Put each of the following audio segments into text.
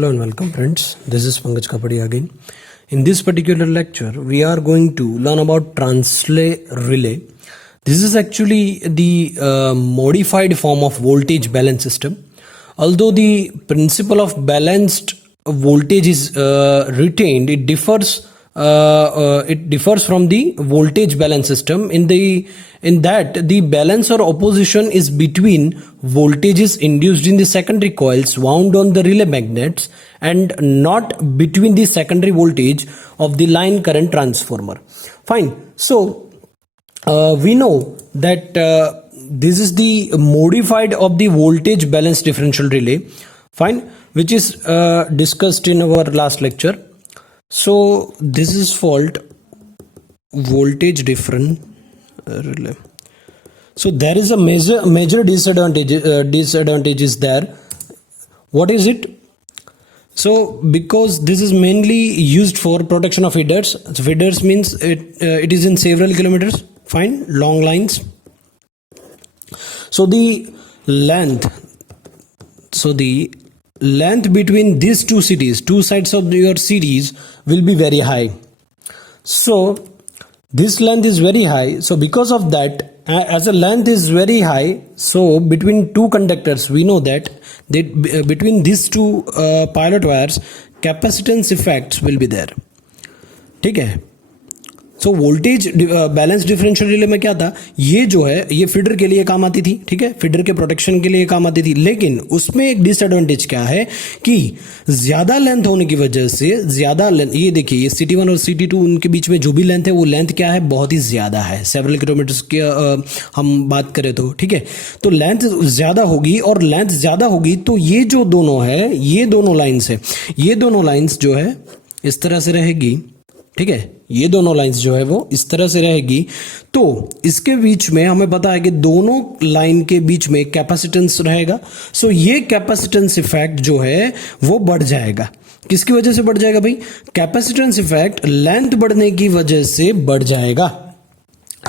Hello and welcome friends, this is Pankaj Kapadi again. In this particular lecture, we are going to learn about Translay relay. This is actually the modified form of voltage balance system. Although the principle of balanced voltage is retained, it differs from the voltage balance system in that the balance or opposition is between voltages induced in the secondary coils wound on the relay magnets and not between the secondary voltage of the line current transformer. Fine. So we know that this is the modified of the voltage balance differential relay. Fine, which is discussed in our last lecture. So this is called voltage differential relay. So there is a major disadvantage is there. What is it? So because this is mainly used for protection of feeders. So feeders means it is in several kilometers. Fine, long lines. So the length between these two sides of your series will be very high. So this length is very high. So because of that, as the length is very high, so between two conductors, we know that between these two pilot wires, capacitance effects will be there. ठीक है. So voltage balance differential relay में क्या था, ये जो है ये feeder के लिए काम आती थी, ठीक है, फीडर के प्रोटेक्शन के लिए काम आती थी, लेकिन उसमें एक डिसएडवांटेज क्या है कि ज्यादा लेंथ होने की वजह से ये देखिए ये CT1 और CT2 उनके बीच में जो भी लेंथ है वो लेंथ क्या है, बहुत ही ज्यादा है, सेवरल किलोमीटर्स की हम बात करें तो, ठीक है. तो लेंथ ज्यादा होगी और लेंथ ज्यादा होगी तो ये जो दोनों है, ये दोनों लाइंस जो है इस तरह से रहेगी, ठीक है, ये दोनों लाइंस जो है वो इस तरह से रहेगी. तो इसके बीच में हमें पता है कि दोनों लाइन के बीच में कैपेसिटेंस रहेगा. सो ये कैपेसिटेंस इफेक्ट जो है वो बढ़ जाएगा. किसकी वजह से बढ़ जाएगा भाई? कैपेसिटेंस इफेक्ट लेंथ बढ़ने की वजह से बढ़ जाएगा,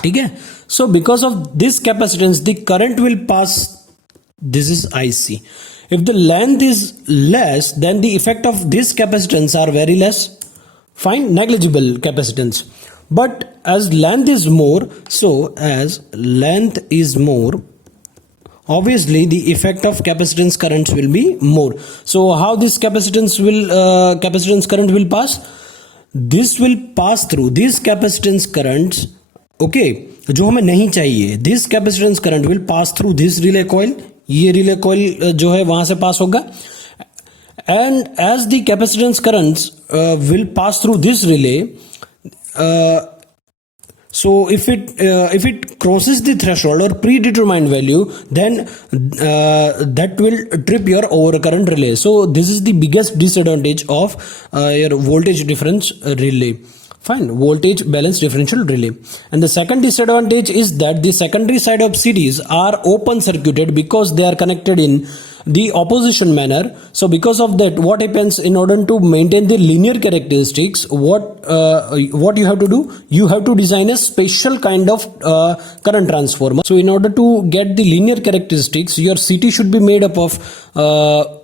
ठीक है. So because of this capacitance the current will pass, this is IC. If the length is less than the effect of this capacitance are very less. Fine, negligible capacitance. But as length is more, obviously the effect of capacitance currents will be more. So how this capacitance current will pass? This will pass through these capacitance currents, okay, जो हमें नहीं चाहिए. This capacitance current will pass through this relay coil. ये relay coil जो है वहां से पास होगा. And as the capacitance currents will pass through this relay, so if it crosses the threshold or predetermined value, then that will trip your overcurrent relay. So this is the biggest disadvantage of your voltage difference relay. Fine, voltage balance differential relay. And the second disadvantage is that the secondary side of series are open circuited because they are connected in the opposition manner. So because of that, what happens, in order to maintain the linear characteristics, what you have to do, you have to design a special kind of current transformer. So in order to get the linear characteristics, your CT should be made up of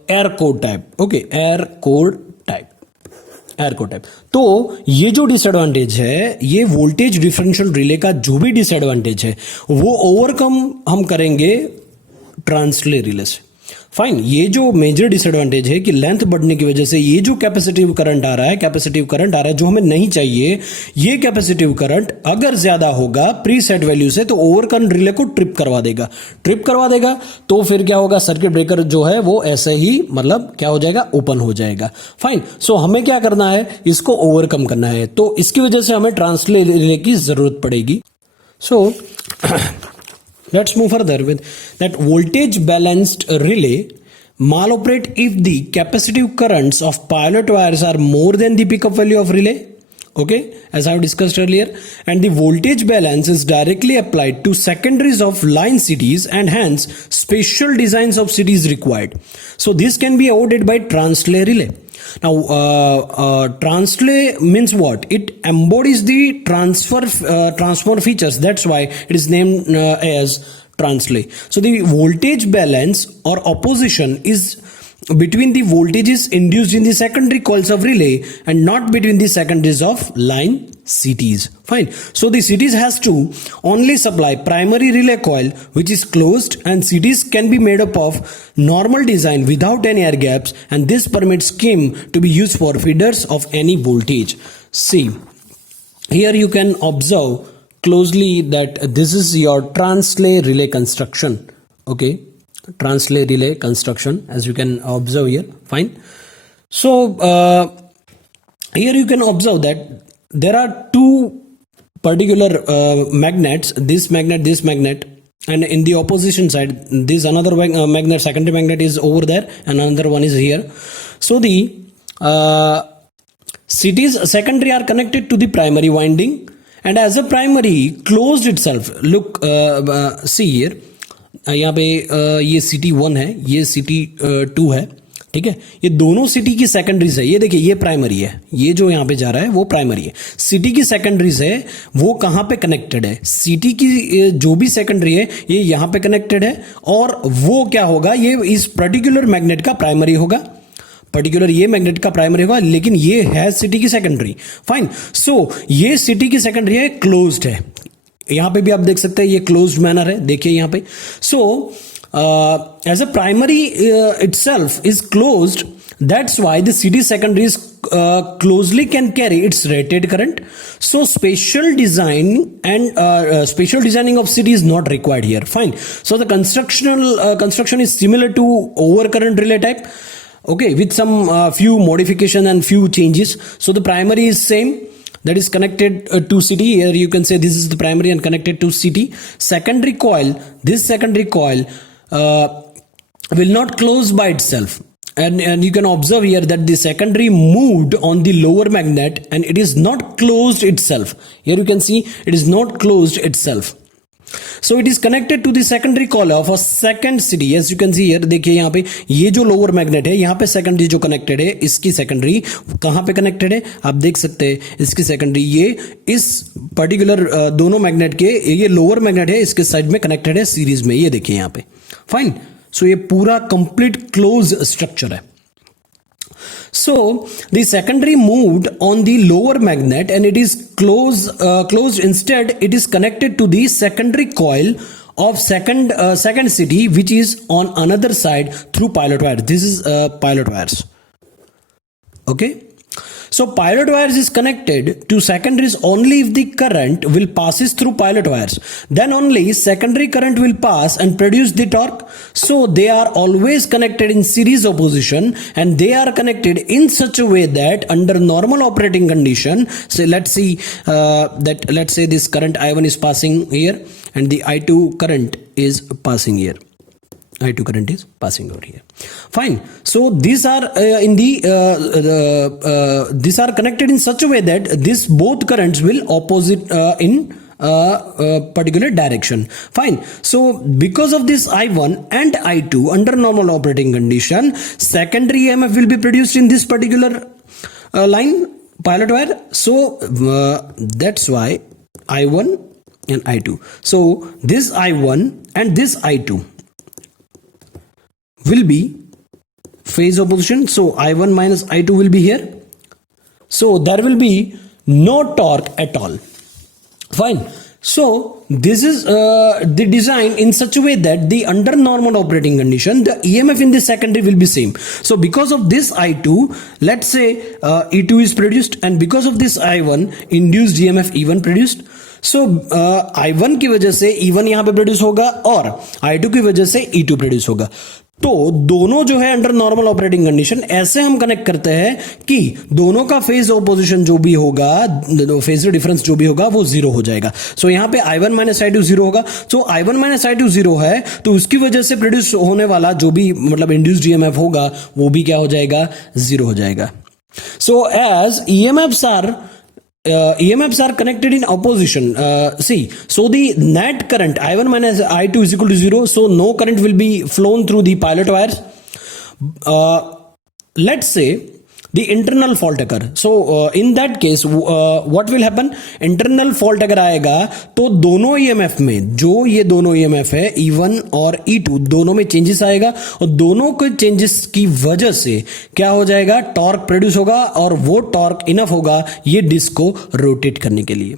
air core type. Okay, air core type. तो ये जो disadvantage है, ये voltage differential relay का जो भी disadvantage है वो ओवरकम हम करेंगे ट्रांसले रिले से. फाइन, ये जो मेजर डिसएडवांटेज है कि लेंथ बढ़ने की वजह से ये जो कैपेसिटिव करंट आ रहा है जो हमें नहीं चाहिए, ये कैपेसिटिव करंट अगर ज्यादा होगा प्री सेट वैल्यू से तो ओवरकरंट रिले को ट्रिप करवा देगा. तो फिर क्या होगा, सर्किट ब्रेकर जो है वो ऐसे ही मतलब क्या हो जाएगा, ओपन हो जाएगा. फाइन, सो हमें क्या करना है, इसको ओवरकम करना है. तो इसकी वजह से हमें ट्रांसले रिले की जरूरत पड़ेगी. सो let's move further with that voltage balanced relay maloperate if the capacitive currents of pilot wires are more than the pickup value of relay. Okay, as I have discussed earlier, and the voltage balance is directly applied to secondaries of line CTs and hence special designs of CTs required. So this can be avoided by translay relay. Now translay means what? It embodies the transformer features. That's why it is named as translay. So the voltage balance or opposition is between the voltages induced in the secondary coils of relay and not between the secondaries of line CTs. Fine. So the CTs has to only supply primary relay coil which is closed, and CTs can be made up of normal design without any air gaps, and this permits scheme to be used for feeders of any voltage. See, here you can observe closely that this is your translay relay construction. Okay. Translay relay construction, as you can observe here. Fine. So here you can observe that there are two particular magnets, this magnet, and in the opposition side this another magnet, secondary magnet is over there, and another one is here. So the CTs secondary are connected to the primary winding, and as a primary closed itself. Look, see here, यहाँ पे ये city 1 है, ये city 2 है, ठीक है। ये दोनों सिटी की सेकेंडरीज है। ये देखिए, ये प्राइमरी है, ये जो यहाँ पे जा रहा है वो प्राइमरी है। सिटी की सेकेंडरीज है वो कहाँ पे कनेक्टेड है, सिटी की जो भी सेकेंडरी है ये यहाँ पे कनेक्टेड है, और वो क्या होगा, ये इस पर्टिकुलर मैग्नेट का प्राइमरी होगा, पर्टिकुलर ये मैग्नेट का प्राइमरी होगा, लेकिन ये है सिटी की सेकेंडरी। फाइन। सो ये सिटी की सेकेंडरी है, क्लोज्ड है। यहां पे भी आप देख सकते हैं ये क्लोज्ड मैनर है, देखिए यहां पे। So as a primary itself is closed, that's why the CD secondary is closely can carry its rated current. So special design and special designing of CD is not required here. Fine. So the construction is similar to overcurrent relay type, okay, with some few modification and few changes. So the primary is same, that is connected to CT. Here you can say this is the primary and connected to CT. Secondary coil, this secondary coil will not close by itself, and you can observe here that the secondary moved on the lower magnet and it is not closed itself. Here you can see it is not closed itself. So it is connected to the secondary coil of a second CD. As you can see here, देखिए यहाँ पे ये जो lower magnet है, यहाँ पे secondary जो connected है, इसकी सेकेंडरी कहाँ पे कनेक्टेड है आप देख सकते हैं। इसकी सेकेंडरी ये इस पर्टिकुलर दोनों मैग्नेट के, ये लोअर मैग्नेट है, इसके साइड में कनेक्टेड है सीरीज में, ये देखिए यहाँ पे। फाइन। सो ये पूरा कंप्लीट क्लोज स्ट्रक्चर है। So the secondary moved on the lower magnet and it is closed. Instead, it is connected to the secondary coil of second CD, which is on another side through pilot wire. This is pilot wires. Okay. So pilot wires is connected to secondaries only if the current will passes through pilot wires. Then only secondary current will pass and produce the torque. So they are always connected in series opposition, and they are connected in such a way that under normal operating condition, so let's see let's say this current I1 is passing here and the I2 current is passing here. I2 current is passing over here. Fine. So these are these are connected in such a way that this both currents will opposite in particular direction. Fine. So because of this I1 and I2 under normal operating condition, secondary EMF will be produced in this particular line, pilot wire. So that's why I1 and I2. So this I1 and this I2 will be phase opposition. So I1 minus I2 will be here. So there will be no torque at all. Fine. So this is the design in such a way that the under normal operating condition, the EMF in the secondary will be same. So because of this I2, let's say E2 is produced, and because of this I1, induced EMF E1 produced. So I1 की वजह से E1 यहां पे produce होगा और I2 की वजह से E2 प्रोड्यूस होगा। तो दोनों जो है अंडर नॉर्मल ऑपरेटिंग कंडीशन ऐसे हम कनेक्ट करते हैं कि दोनों का फेज ऑपोजिशन जो भी होगा, फेज डिफरेंस जो भी होगा वो जीरो हो जाएगा। सो यहां पे I1 माइनस I2 जीरो होगा। So I1 minus I2 zero है तो उसकी वजह से प्रोड्यूस होने वाला जो भी मतलब इंड्यूस्ड ईएमएफ होगा वो भी क्या हो जाएगा, जीरो हो जाएगा। So as EMFs are connected in opposition. So the net current I1 minus I2 is equal to 0. So no current will be flown through the pilot wires. Let's say the internal fault occur. So in that case what will happen, internal fault अगर आएगा तो दोनों EMF में, जो ये दोनों EMF है E1 और E2, दोनों में चेंजेस आएगा और दोनों के चेंजेस की वजह से क्या हो जाएगा, टॉर्क प्रोड्यूस होगा और वो टॉर्क इनफ होगा ये डिस्क को रोटेट करने के लिए।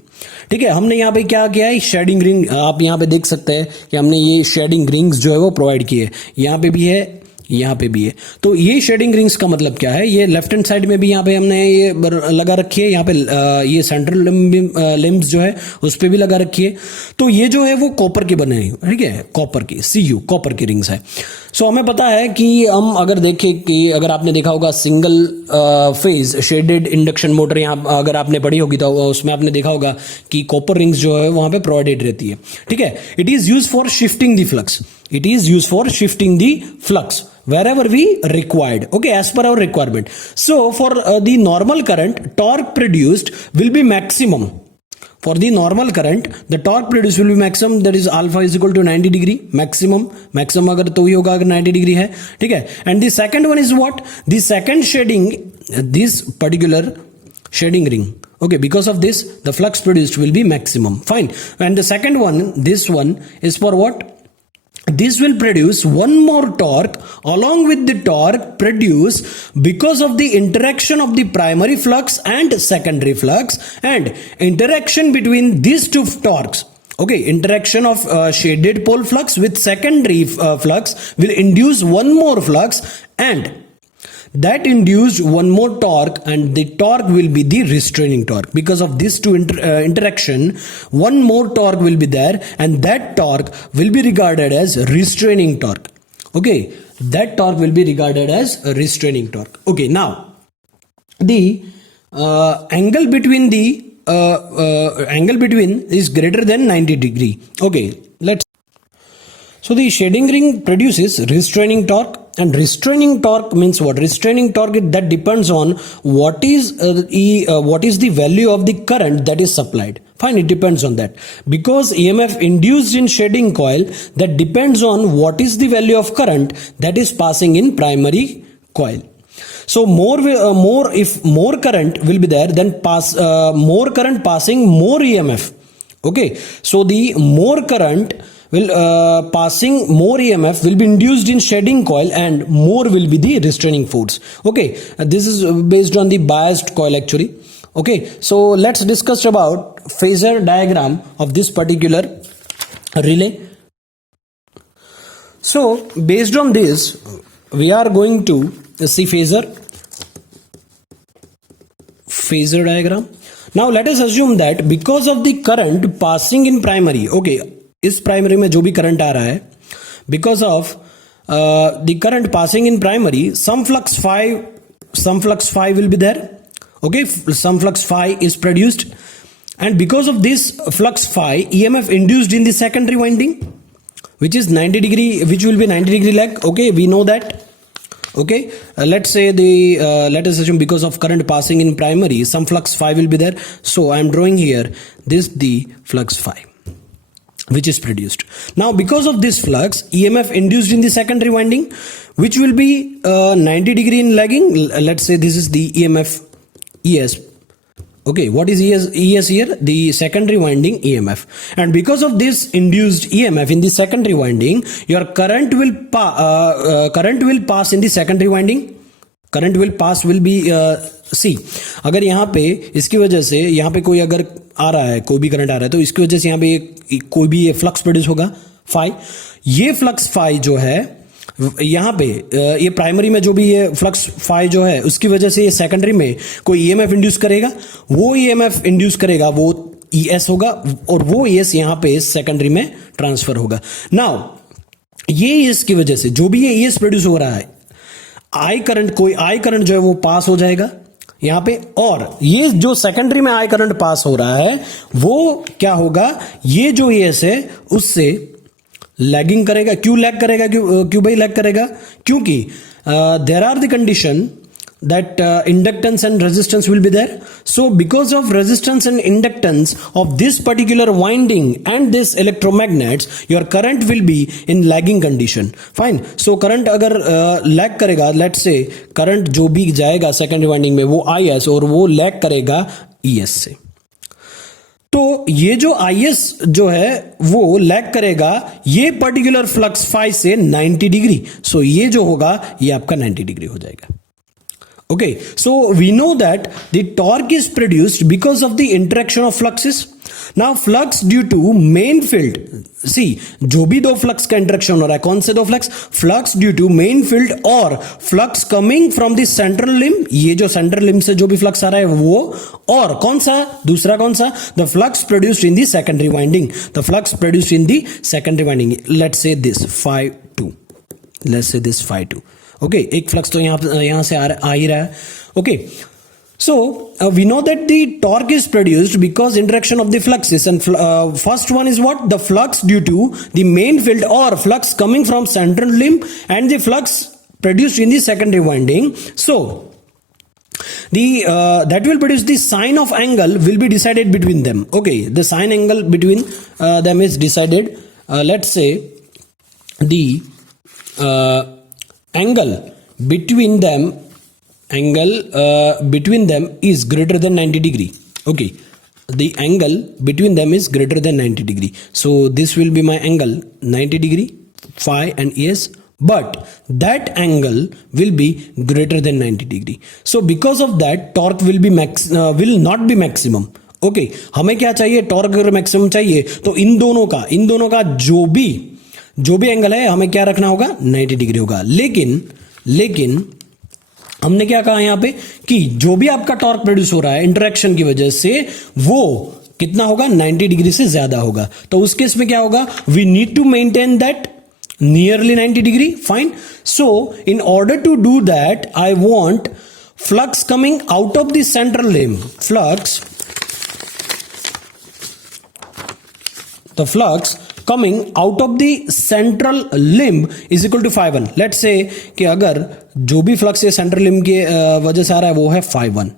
ठीक है, हमने यहाँ पे क्या किया है, शेडिंग रिंग आप यहाँ पे देख सकते हैं कि हमने ये शेडिंग रिंग्स जो है वो प्रोवाइड किए, यहाँ पे भी है, यहाँ पे भी है। तो ये शेडिंग रिंग्स का मतलब क्या है, ये लेफ्ट हैंड साइड में भी यहाँ पे हमने ये लगा रखी है, यहाँ पे ये सेंट्रल लिम्ब्स जो है उस पे भी लगा रखी है। तो ये जो है वो कॉपर के बने हैं, ठीक है, कॉपर की, Cu कॉपर की रिंग्स है। सो हमें पता है कि हम अगर देखें कि अगर आपने देखा होगा single phase shaded induction motor, यहाँ अगर आपने पढ़ी होगी तो उसमें आपने देखा होगा कि कॉपर रिंग्स जो है वहां पे प्रोवाइडेड रहती है। ठीक है, it is use for shifting the flux, it is use for shifting the flux wherever we required, okay, as per our requirement. So for the normal current, torque produced will be maximum. For the normal current, the torque produced will be maximum, that is alpha is equal to 90 degree maximum अगर तो ही होगा अगर 90 degree है, ठीक है। And the second one is what, the second shading, this particular shading ring, okay, because of this the flux produced will be maximum, fine। And the second one, this one is for what, this will produce one more torque along with the torque produced because of the interaction of the primary flux and secondary flux and interaction between these two torques. Okay, interaction of shaded pole flux with secondary flux will induce one more flux and that induced one more torque, and the torque will be the restraining torque. Because of this two interaction, one more torque will be there and that torque will be regarded as restraining torque. Okay, that torque will be regarded as a restraining torque. Okay, now the angle between the angle between is greater than 90 degree. Okay, let's. So the shading ring produces restraining torque, and restraining torque means what? Restraining torque, that depends on what is the value of the current that is supplied. Fine, it depends on that, because EMF induced in shading coil, that depends on what is the value of current that is passing in primary coil. So if more current will be there, then more current passing more EMF. Okay, so the more current will passing more EMF will be induced in shading coil and more will be the restraining force. Okay, this is based on the biased coil actually. Okay, so let's discuss about phasor diagram of this particular relay. So based on this we are going to see phasor diagram. Now let us assume that because of the current passing in primary, okay, इस primary में जो भी current आ रहा है, because of the current passing in primary, some flux phi will be there, okay, some flux phi is produced, and because of this flux phi, EMF induced in the secondary winding, which is 90 degree, which will be 90 degree lag. Okay, we know that. Okay, let's say let us assume because of current passing in primary, some flux phi will be there. So I am drawing here this the flux phi which is produced. Now because of this flux, EMF induced in the secondary winding, which will be 90 degree in lagging. Let's say this is the EMF ES. Okay, what is ES here? The secondary winding EMF. And because of this induced EMF in the secondary winding, your current will pass in the secondary winding. Current will pass will be सी, अगर यहाँ पे इसकी वजह से यहाँ पे कोई अगर आ रहा है, कोई भी करंट आ रहा है, तो इसकी वजह से यहाँ पे कोई भी ये फ्लक्स प्रोड्यूस होगा फाई। ये फ्लक्स फाई जो है यहाँ पे ये प्राइमरी में जो भी ये फ्लक्स फाई जो है उसकी वजह से ये सेकेंडरी में कोई ईएमएफ इंड्यूस करेगा, वो ईएमएफ इंड्यूस करेगा वो ईएस होगा और वो ईएस यहाँ पे सेकेंडरी में ट्रांसफर होगा। नाउ ये ईएस की वजह से जो भी ये ईएस प्रोड्यूस हो रहा है, आई करंट जो है वो पास हो जाएगा यहां पे, और ये जो सेकेंडरी में आई करंट पास हो रहा है वो क्या होगा, ये जो ईएस है उससे लैगिंग करेगा। क्यों लैग करेगा, क्यों भाई लैग करेगा, क्योंकि there are the condition that inductance and resistance will be there. So because of resistance and inductance of this particular winding and this electromagnets, your current will be in lagging condition. Fine. So current अगर lag करेगा, let's say current जो भी जाएगा secondary winding में वो IS और वो lag करेगा ES से. तो ये जो IS जो है वो लैग करेगा ये पर्टिकुलर फ्लक्स फाई से 90 डिग्री. सो ये जो होगा ये आपका 90 डिग्री हो जाएगा. Okay, so we know that the torque is produced because of the interaction of fluxes. Now flux due to main field, see जो भी दो फ्लक्स का इंटरेक्शन हो रहा है, कौन से दो flux? Flux due to main field और flux coming from the central limb, ये जो सेंट्रल लिम्ब से जो भी फ्लक्स आ रहा है वो, और कौन सा दूसरा, कौन सा? The flux produced in the secondary winding, the flux produced in the secondary winding. Let's say this phi 2, let's say this phi 2. Okay, एक फ्लक्स तो यहां से आ ही रहा है. Okay, so we know that the torque is produced because interaction of the fluxes, and first one is what? The flux due to the main field or flux coming from central limb and the flux produced in the secondary winding. So the that will produce the sine of angle will be decided between them. Okay, the sine angle between them is decided. Let's say the angle between them is greater than 90 degree. Okay, the angle between them is greater than 90 degree. So this will be my angle 90 degree phi and ES, but that angle will be greater than 90 degree. So because of that torque will be will not be maximum. Okay, हमें क्या चाहिए? Torque अगर maximum चाहिए तो इन दोनों का जो भी एंगल है हमें क्या रखना होगा? 90 डिग्री होगा. लेकिन हमने क्या कहा यहां पे कि जो भी आपका टॉर्क प्रोड्यूस हो रहा है इंटरेक्शन की वजह से वो कितना होगा? 90 डिग्री से ज्यादा होगा. तो उस केस में क्या होगा? We need to maintain that nearly 90 degree. Fine. So in order to do that I want flux coming out of the central limb, the flux coming out of the central limb is equal to phi 1. Let's say कि अगर जो भी flux ये central limb के वजह से आ रहा है वो है phi 1.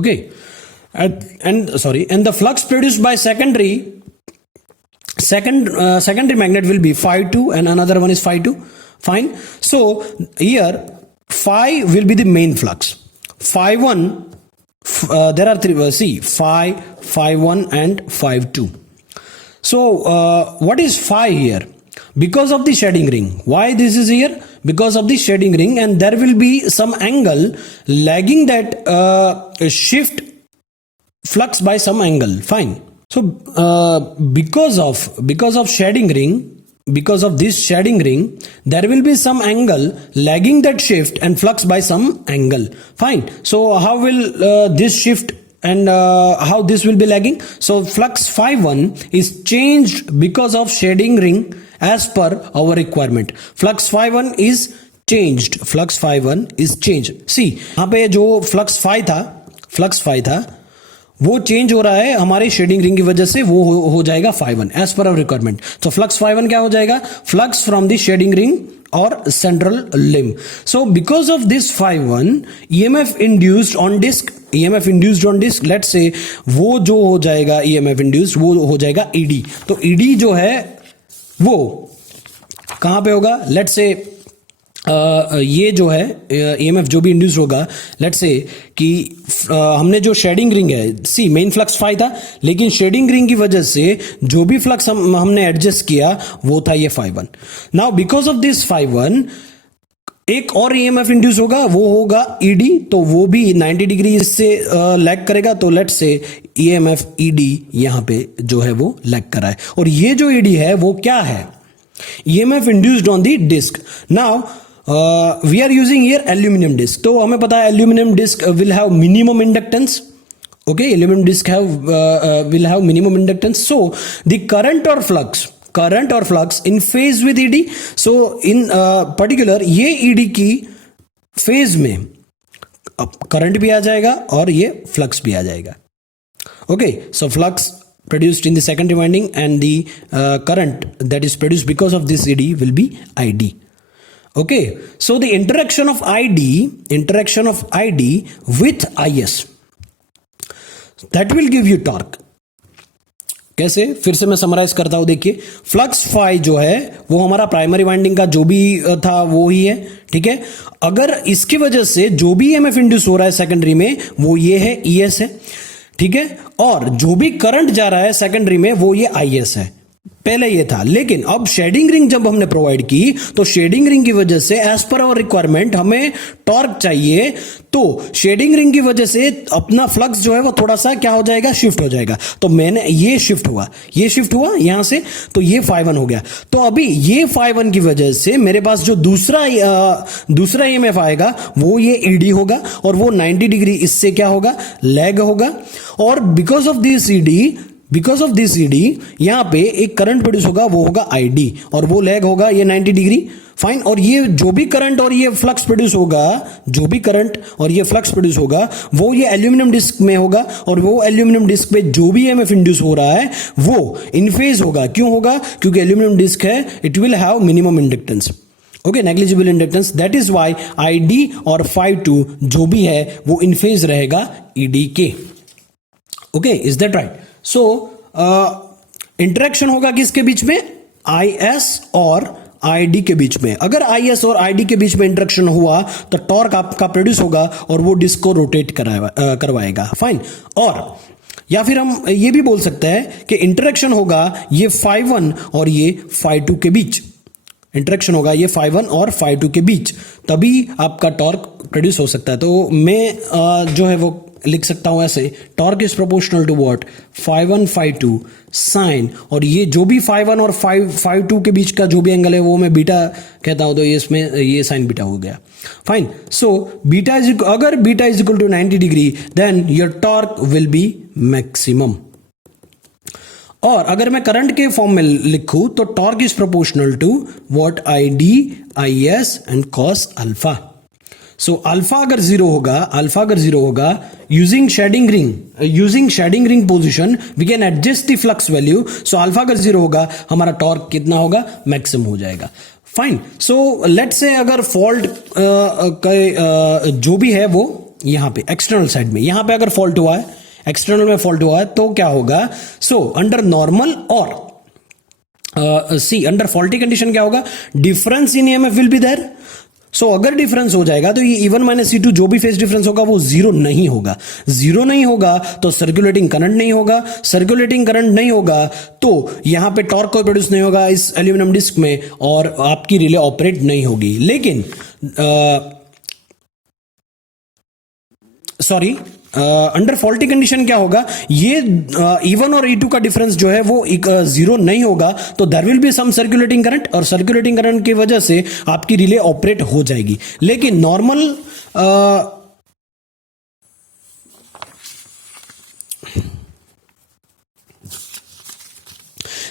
Okay, and the flux produced by secondary magnet will be phi 2 and another one is phi 2. Fine. So here phi will be the main flux. Phi 1 there are three, see phi 1 and phi 2. So what is phi here? Because of the shading ring. Why this is here? Because of the shading ring, and there will be some angle lagging that shift flux by some angle. Fine. So because of shading ring, because of this shading ring, there will be some angle lagging that shift and flux by some angle. Fine. So how will this shift and how this will be lagging? So flux phi 1 is changed because of shading ring as per our requirement. Flux phi 1 is changed. Flux phi 1 is changed. See, यहाँ पे जो flux phi था वो change हो रहा है हमारे shading ring की वजह से, वो हो जाएगा phi 1 as per our requirement. तो फ्लक्स phi 1 क्या हो जाएगा? Flux from the shading ring और central limb. So because of this phi 1 EMF induced on disk, let's say वो जो हो जाएगा EMF induced वो हो जाएगा ED. तो ED जो है वो कहां पे होगा? लेट्स से ये जो है EMF जो भी इंड्यूस होगा, लेट्स से कि हमने जो शेडिंग रिंग है, सी मेन फ्लक्स phi था, लेकिन शेडिंग रिंग की वजह से जो भी फ्लक्स हमने एडजस्ट किया वो था ये phi 1. Now because of this phi 1 एक और EMF इंड्यूस होगा, वो होगा ED. तो वो भी 90 डिग्री से लैग करेगा. तो लेट्स से EMF ED यहां पे जो है वो लैग कर रहा है. और ये जो ED है वो क्या है? EMF induced on the disc. Now we are using here aluminum disc. तो हमें पता है aluminum disc will have minimum inductance. Okay, aluminum disc will have minimum inductance. So the current or flux in phase with ED. So in particular ये ED की phase में current भी आ जाएगा और ये फ्लक्स भी आ जाएगा. Okay, so flux produced in the secondary winding and the current that is produced because of this ED will be ID. Okay, so the interaction of id with is, that will give you torque. कैसे, फिर से मैं summarise करता हूं, देखिए flux phi जो है वो हमारा प्राइमरी वाइंडिंग का जो भी था वो ही है, ठीक है। अगर इसकी वजह से जो भी ईएमएफ इंड्यूस हो रहा है सेकेंडरी में वो ये है, ईएस है, ठीक है। और जो भी करंट जा रहा है सेकेंडरी में वो ये आईएस है, पहले ये था। लेकिन अब शेडिंग रिंग जब हमने प्रोवाइड की तो शेडिंग रिंग की वजह से एज पर आवर रिक्वायरमेंट हमें टॉर्क चाहिए, तो शेडिंग रिंग की वजह से अपना फ्लक्स जो है वो थोड़ा सा क्या हो जाएगा, शिफ्ट हो जाएगा। तो मैंने ये शिफ्ट हुआ यहां से, तो ये φ1 हो गया। तो अभी ये φ1 की वजह से मेरे पास जो दूसरा ईएमएफ आएगा वो ये ईडी होगा, और वो 90 डिग्री इससे क्या होगा, लैग होगा। और बिकॉज ऑफ दिस ईडी यहां पे एक करंट प्रोड्यूस होगा, वो होगा आईडी, और वो लैग होगा ये 90 डिग्री, फाइन। और ये जो भी करंट और ये फ्लक्स प्रोड्यूस होगा, वो ये एल्यूमिनियम डिस्क में होगा, और वो एल्यूमिनियम डिस्क पे जो भी ईएमएफ इंड्यूस हो रहा है वो इन फेज होगा। क्यों होगा, क्योंकि एल्यूमिनियम डिस्क है, it will have minimum inductance, okay, negligible inductance. That is why ID और φ2 जो भी है वो इन फेज रहेगा ईडी के, okay, is that right. So interaction होगा किसके बीच में, IS और ID के बीच में। अगर IS और ID के बीच में इंटरेक्शन हुआ तो टॉर्क आपका प्रोड्यूस होगा और वो डिस्क को रोटेट करवाएगा, फाइन। और या फिर हम ये भी बोल सकते हैं कि इंटरेक्शन होगा ये φ1 और ये φ2 के बीच, इंटरेक्शन होगा ये φ1 और φ2 के बीच, तभी आपका टॉर्क प्रोड्यूस हो सकता है। तो मैं जो है वो लिख सकता हूं ऐसे, torque is proportional to what, φ1 φ2 sine, और ये जो भी φ1 और φ2 के बीच का जो भी एंगल है वो मैं बीटा कहता हूं, तो ये इसमें ये साइन बीटा हो गया, फाइन। सो अगर beta is equal to 90 degree then your torque will be maximum. और अगर मैं करंट के फॉर्म में लिखूं तो torque is proportional to what, ID IS and cos alpha. So alpha अगर जीरो होगा, using shading ring position we can adjust the flux value. So alpha अगर जीरो होगा हमारा टॉर्क कितना होगा, मैक्सिमम हो जाएगा, फाइन। सो लेट्स से अगर फॉल्ट जो भी है वो यहां पे एक्सटर्नल साइड में, यहां पे अगर फॉल्ट हुआ है, एक्सटर्नल में फॉल्ट हुआ है, तो क्या होगा, so under normal or under faulty condition क्या होगा, difference in EMF will be there. So अगर डिफरेंस हो जाएगा तो ये E1 माइनस E2 जो भी फेज डिफरेंस होगा वो जीरो नहीं होगा, तो सर्कुलेटिंग करंट नहीं होगा, तो यहां पे टॉर्क कोई प्रोड्यूस नहीं होगा इस एल्यूमिनियम डिस्क में, और आपकी रिले ऑपरेट नहीं होगी। लेकिन अंडर फॉल्टी कंडीशन क्या होगा, ये E1 और E2 का डिफरेंस जो है वो जीरो नहीं होगा, तो there will be some circulating current, और सर्कुलेटिंग करंट की वजह से आपकी रिले ऑपरेट हो जाएगी। लेकिन नॉर्मल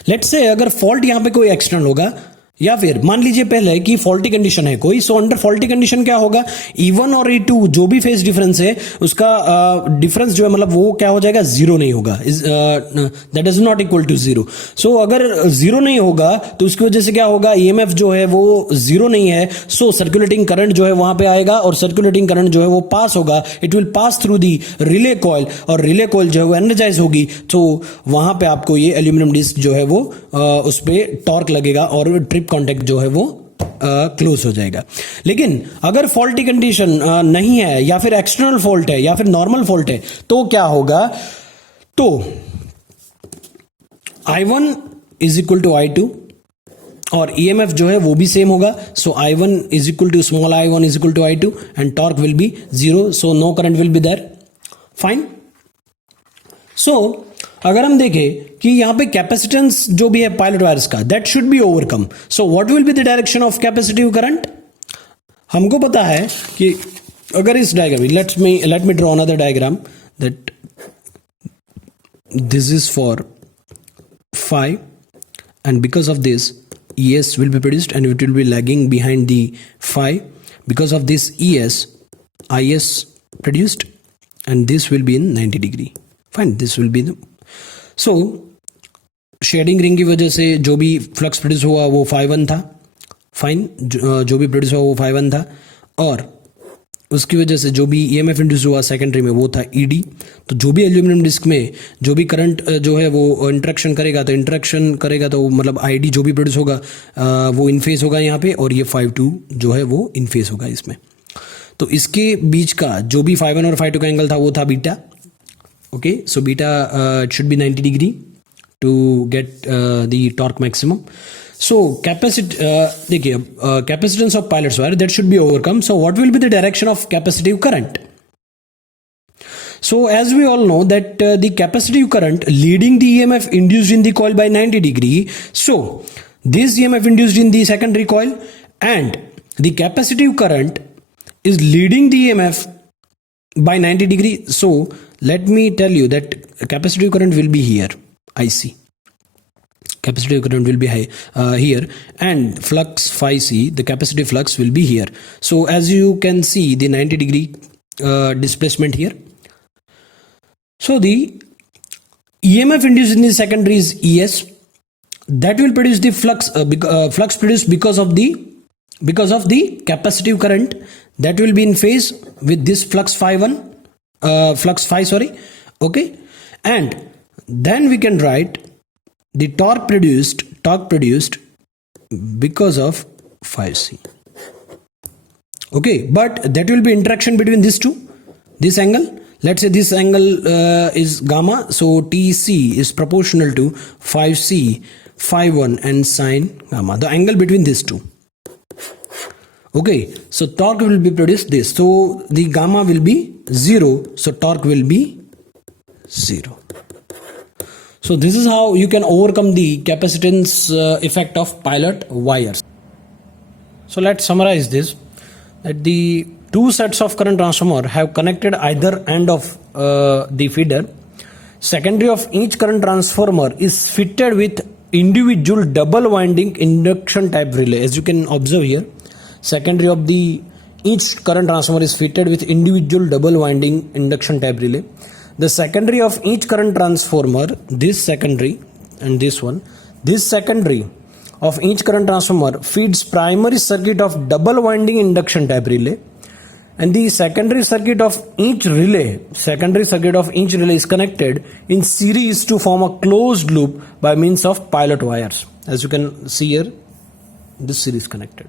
लेट्स से अगर फॉल्ट यहां पे कोई एक्सटर्नल होगा, या फिर मान लीजिए पहले कि फॉल्टी कंडीशन है कोई, सो अंडर फॉल्टी कंडीशन क्या होगा, E1 और E2 जो भी फेज डिफरेंस है उसका डिफरेंस जो है मतलब वो क्या हो जाएगा, जीरो नहीं होगा, that is not equal to zero. So अगर जीरो नहीं होगा तो उसकी वजह से क्या होगा, ईएमएफ जो है वो जीरो नहीं है, सो सर्कुलेटिंग करंट जो है वहां पे आएगा, और सर्कुलेटिंग करंट जो है वो पास होगा, it will pass through the relay coil, और रिले कॉइल जो है वो एनर्जाइज होगी, तो वहां पे आपको ये एल्यूमिनियम डिस्क जो है वो उस पर टॉर्क लगेगा और ट्रिप कॉन्टैक्ट जो है वो क्लोज हो जाएगा। लेकिन अगर फॉल्टी कंडीशन नहीं है, या फिर एक्सटर्नल फॉल्ट है, या फिर नॉर्मल फॉल्ट है, तो क्या होगा, तो I1 is equal to I2 और ईएमएफ जो है वो भी सेम होगा। So I1 is equal to small I1 is equal to I2 and torque will be zero, so no current will be there, fine. So अगर हम देखें कि यहां पे कैपेसिटेंस जो भी है पायलट वायर्स का, that should be overcome. So what will be the direction of capacitive current, हमको पता है कि अगर इस diagram, let me draw another diagram, that this is for phi, and because of this ES will be produced and it will be lagging behind the phi. Because of this ES, IS produced, and this will be in 90 degree, fine, this will be the, so shading ring की वजह से जो भी flux produce हुआ वो φ1 था, fine, जो भी प्रोड्यूस हुआ वो phi1 था, और उसकी वजह से जो भी ईएमएफ इंड्यूस हुआ सेकेंडरी में वो था ईडी। तो जो भी एल्यूमिनियम डिस्क में जो भी करंट जो है वो इंटरेक्शन करेगा तो मतलब आईडी जो भी प्रोड्यूस होगा वो इन फेस होगा यहाँ पे, और ये 5-2 जो है वो इन फेस होगा इसमें। तो इसके बीच का जो भी phi1 और phi2 का एंगल था वो था beta. Okay, so beta it should be 90 degree to get the torque maximum. So देखिए capacitance of pilot wire that should be overcome. So what will be the direction of capacitive current? So as we all know that the capacitive current leading the EMF induced in the coil by 90 degree. So this EMF induced in the secondary coil, and the capacitive current is leading the EMF by 90 degree. So let me tell you that capacitive current will be here, IC. Capacitive current will be here, and flux phi c, the capacitive flux will be here. So as you can see the 90 degree displacement here. So the EMF induced in the secondary is ES, that will produce the flux flux produced because of the capacitive current that will be in phase with this flux phi1 flux phi, sorry. Okay, and then we can write the torque produced because of phi c. Okay, but that will be interaction between these two. This angle, let's say this angle is gamma, so TC is proportional to phi c, phi1 and sine gamma, the angle between these two. Okay, so torque will be produced this, so the gamma will be 0, so torque will be 0. So this is how you can overcome the capacitance effect of pilot wires. So let's summarize this, that the two sets of current transformer have connected either end of the feeder. Secondary of each current transformer is fitted with individual double winding induction type relay. As you can observe here, secondary of each current transformer is fitted with individual double winding induction type relay. The secondary of each current transformer, this secondary and this secondary of each current transformer feeds primary circuit of double winding induction type relay, and the secondary circuit of each relay is connected in series to form a closed loop by means of pilot wires. As you can see here, this series connected.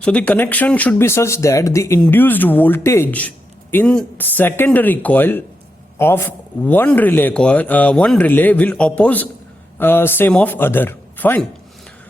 So the connection should be such that the induced voltage in secondary coil of one relay will oppose same of other. Fine.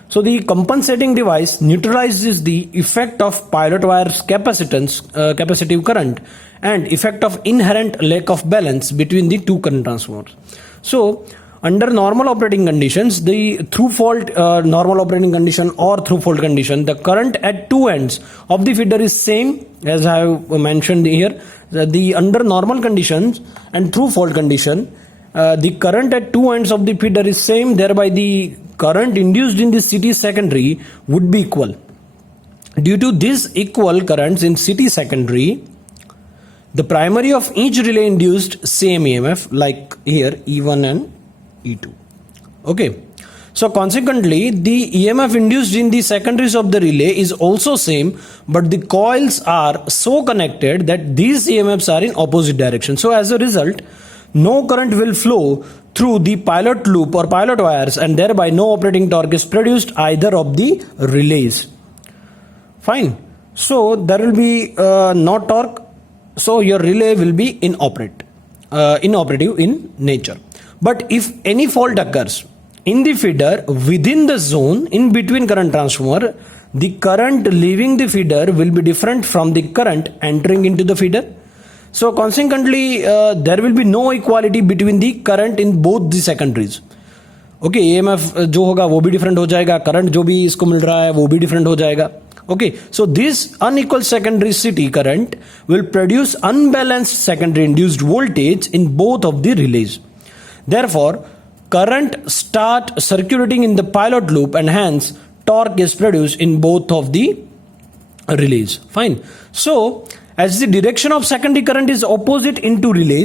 So the compensating device neutralizes the effect of pilot wire's capacitive current and effect of inherent lack of balance between the two current transformers. So under normal operating conditions, the through fault normal operating condition or through fault condition, the current at two ends of the feeder is same, as I have mentioned here. The under normal conditions and through fault condition, the current at two ends of the feeder is same, thereby the current induced in the CT secondary would be equal. Due to these equal currents in CT secondary, the primary of each relay induced same EMF, like here E1 and E2. Okay, so consequently the EMF induced in the secondaries of the relay is also same, but the coils are so connected that these EMFs are in opposite direction. So as a result, no current will flow through the pilot loop or pilot wires, and thereby no operating torque is produced either of the relays. Fine. So there will be no torque, so your relay will be inoperative in nature. But if any fault occurs in the feeder within the zone in between current transformer, the current leaving the feeder will be different from the current entering into the feeder. So consequently there will be no equality between the current in both the secondaries. Okay, EMF जो होगा वो भी different हो जाएगा, current जो भी इसको मिल रहा है वो भी different हो जाएगा. Okay, so this unequal secondary CT current will produce unbalanced secondary induced voltage in both of the relays. Therefore, current start circulating in the pilot loop, and hence torque is produced in both of the relays. Fine. So as the direction of secondary current is opposite into relays,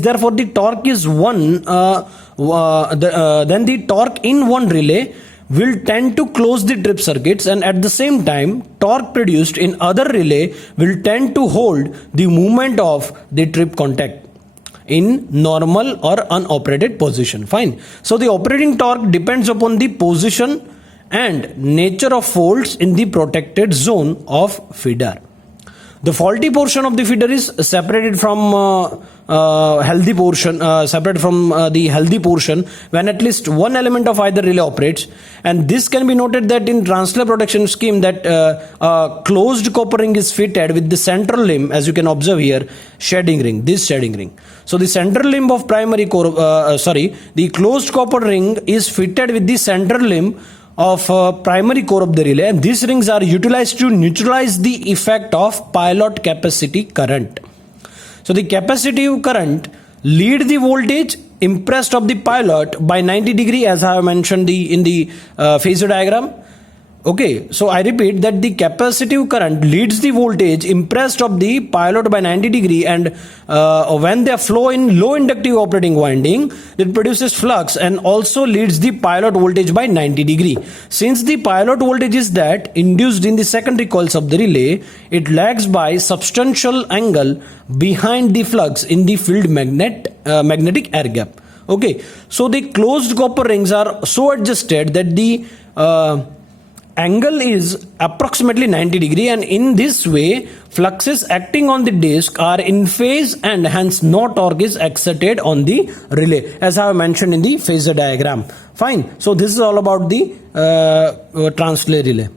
therefore the torque is one then the torque in one relay will tend to close the trip circuits, and at the same time torque produced in other relay will tend to hold the movement of the trip contact in normal or unoperated position. Fine. So the operating torque depends upon the position and nature of faults in the protected zone of feeder. The faulty portion of the feeder is separated from healthy portion, the healthy portion when at least one element of either relay operates. And this can be noted that in transfer protection scheme that closed copper ring is fitted with the central limb, as you can observe here, shading ring. This shading ring. So the central limb of primary core, the closed copper ring is fitted with the central limb of primary core of the relay, and these rings are utilized to neutralize the effect of pilot capacity current. So the capacitive current lead the voltage impressed of the pilot by 90 degree, as I have mentioned in the phasor diagram. Okay, so I repeat that the capacitive current leads the voltage impressed of the pilot by 90 degree, and when they flow in low inductive operating winding, it produces flux and also leads the pilot voltage by 90 degree. Since the pilot voltage is that induced in the secondary coils of the relay, it lags by substantial angle behind the flux in the field magnetic air gap. Okay, so the closed copper rings are so adjusted that the angle is approximately 90 degree, and in this way fluxes acting on the disc are in phase and hence no torque is exerted on the relay, as I have mentioned in the phasor diagram. Fine. So this is all about the translay relay.